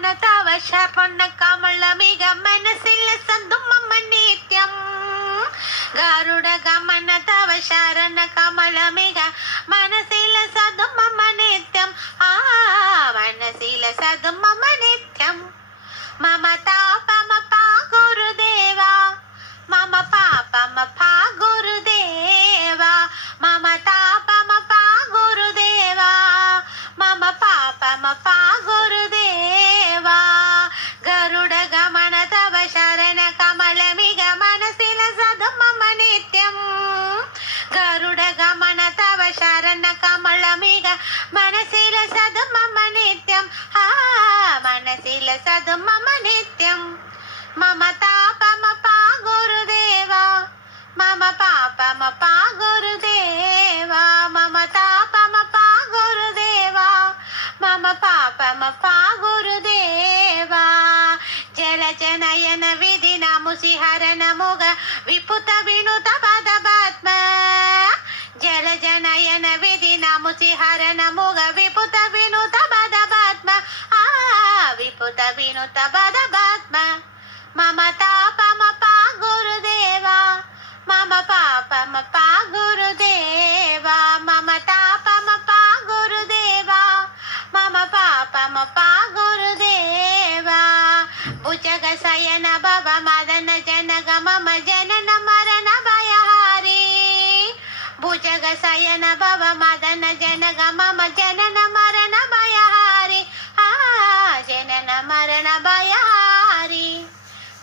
பொண்ண கமல மிக மனசில சந்தும் அம்ம நித்யம் கருட கமன தவ சரண கமல மிக மனசில சதும் அம்ம நித்யம் மனசில சதும் அம்ம நித்யம் மமதா பமபா குருதேவா மம பாபமபா குருதேவா மமதா பமபா குருதேவா மம பாபமபா குருதேவா கருட கமன தவ சரண கமல மிக மனசில சதும் மம நித்யம் கருட கமன தவ சரண கமல மிக மனசில சதும் மம நித்யம் மனசில சதும் மம நித்யம் மமதா பமபா குருதேவா மம பாபமபா குருதேவா மமதா பமபா குருதேவா மம பாபமபா குருதேவா ஜலஜனயன விதி நமுசிஹரன முக விபுத வினுத பதபாத்ಮ ஜலஜனயன விதி நமுசிஹரன முக விபுத வினுத பதபாத்ಮ விபுத வினுத பதபாத்ಮ மமதா பமபா குருதேவா மம பாபமபா குருதேவா மமதா பமபா குருதேவா மம பாபமபா குருதேவா ಭುಜಗ ಸಯನ ಭವ ಮದನ ಜನಗ ಮಮ ಜನನ ಮರಣ ಭಯಹಾರಿ ಭುಜಗ ಸಯನ ಭವ ಮದನ ಜನಗ ಮಮ ಜನನ ಮರಣ ಭಯಹಾರಿ ಜನನ ಮರಣ ಭಯಹಾರಿ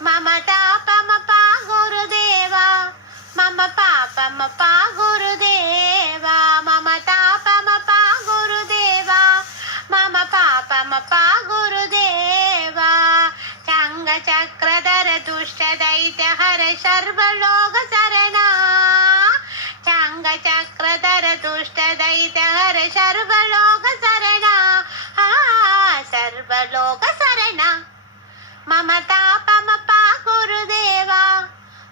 ಮಮತಾ ಪಮಪಾ ಗುರುದೇವಾ ಮಮ ಪಾಪಮಪಾ ಗುರುದೇವಾ ಮಮತಾ ಪಮಪಾ ಗುರುದೇವಾ ಮಮ ಪಾಪಮಪಾ ಗುರುದೇವಾ ಚಂಗ ಚಕ್ರಧರ ದುಷ್ಟ ದೈತ್ಯ ಹರ ಸರ್ವಲೋಕ ಶರಣ ಚಂಗ ಚಕ್ರಧರ ದುಷ್ಟ ದೈತ್ಯ ಹರ ಸರ್ವಲೋಕ ಶರಣ ಸರ್ವಲೋಕ ಶರಣ ಮಮತಾ ಪಮಪಾ ಗುರುದೇವಾ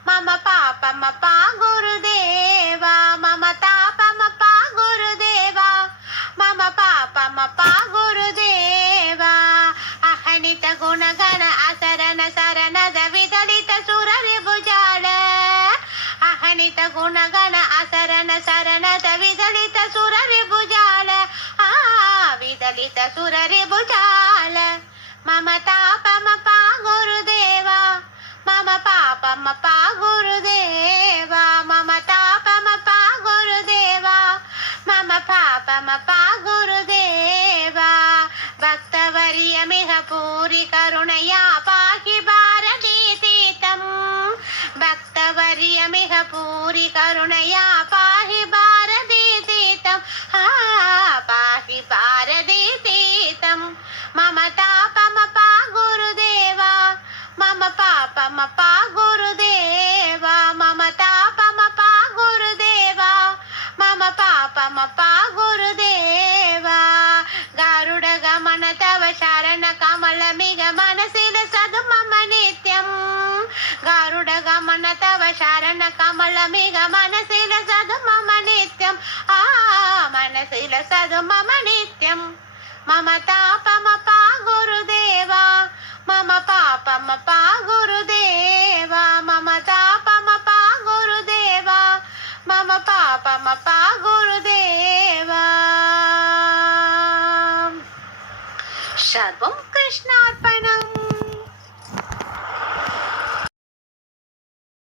ಮಮ ಪಾಪಮಪಾ ಗುರುದೇವಾ ಮಮತಾ ಪಮಪಾ ಗುರುದೇವಾ ಮಮ ಪಾಪಮಪಾ ಗುರುದೇವಾ ಅಹನಿತ ಗುಣಗಣ ಅಸರಣ ಸರಣದ ವಿದಲಿತ ಸುರರಿ ಭುಜಾಲ ಅಹನಿತ ಗುಣಗಣ ಅಸರಣ ಸರಣದ ವಿದಲಿತ ಸುರರಿ ಭುಜಾಲ ವಿದಲಿತ ಸುರರಿ ಭುಜಾಲ ಮಮತಾ ಪಮಪಾ ಗುರುದೇವಾ ಮಮ ಪಾಪಮಪಾ ಗುರುದೇವಾ ಮಮತಾ ಪಮಪಾ ಗುರುದೇವಾ ಮಮ ಪಾಪಮಪಾ ಗುರುದೇವಾ ಭಕ್ತವರ್ಯ ಮಿಹ ಪೂರಿ ಕರುಣಯಾ ಪಾಹಿ ಭಾರತೀ ಸೀತಂ ಭಕ್ತವರ್ಯ ಮಿಹ ಪೂರಿ ಕರುಣಯಾ ಪಾಹಿ ಭಾರತೀ ಸೀತಂ ಪಾಹಿ ಭಾರತೀ ಸೀತಂ ಮಮತಾ ಪಮಪಾ ಗುರುದೇವಾ ಮಮ ಪಾಪಮಪಾ ಗುರುದೇವಾ ಮಮತಾ ಪಮಪಾ ಗುರುದೇವಾ ಮಮ ಪಾಪಮಪಾ ಗುರುದೇವಾ ಗರುಡ ಗಮನ ತವ ಶರಣ ಕಮಲ ಮಿಗ ಮನಸಿಲ ಸದು ಮಮ ನಿತ್ಯಂ ಗರುಡ ಗಮನ ತವ ಶರಣ ಕಮಲ ಮಿಗ ಮನಸಿಲ ಸದು ಮಮ ನಿತ್ಯಂ ಮನಸಿಲ ಸದು ಮಮ ನಿತ್ಯಂ ಮಮತಾ ಪಮಪಾ ಗುರುದೇವಾ ಮಮ ಪಾಪಮಪಾ ಗುರುದೇವಾ ಮಮತಾ ಪಮಪಾ ಗುರುದೇವಾ ಮಮ ಪಾಪಮಪಾ ಗುರುದೇವಾ. ಸರ್ವಂ ಕೃಷ್ಣಾರ್ಪಣಮಸ್ತು.